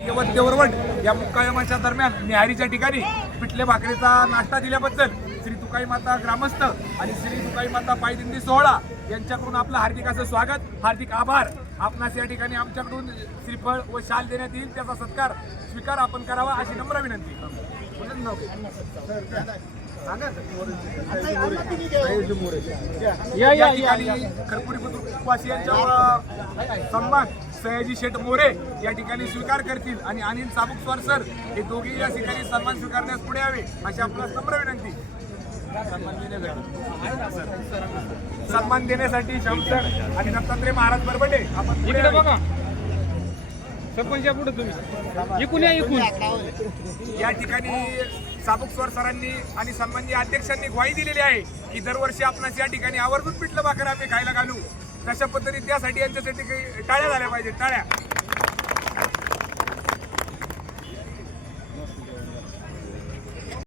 यवत देवरवड या मुक्कायमाच्या दरम्यान निहारीच्या ठिकाणी पिठले भाकरीचा नाश्ता दिल्याबद्दल श्री तुकाई माता ग्रामस्थ आणि श्री तुकाई माता पायदिंडी सोहळा यांच्याकडून आपलं हार्दिक असं स्वागत हार्दिक आभार. आपणास या ठिकाणी आमच्याकडून श्रीफळ व शाल देण्यात येईल त्याचा सत्कार स्वीकार आपण करावा अशी नम्र विनंती. या ठिकाणी खरपुडी बुद्रुकवासियांच्या सन्मान सयाजी शेठ मोरे या ठिकाणी स्वीकार करतील आणि अनिल साबुकस्वार सर हे दोघेही या ठिकाणी सन्मान स्वीकारण्यास पुढे यावे अशी आपला नम्र विनंती. सन्मान देण्यासाठी शंकर आणि दत्तात्रय महाराज बरबडे आपण इकडे. बघा. सरपंचा पुढे तुम्ही. इकून या इकून. या ठिकाणी साबुकस्वर सरांनी आणि सन्माननीय अध्यक्षांनी ग्वाही दिलेली आहे की दरवर्षी आपणास या ठिकाणी आवर्जून पिठलं भाकर आम्ही खायला घालू. तशा पद्धतीने त्यासाठी यांच्यासाठी काही टाळ्या झाल्या पाहिजेत टाळ्या.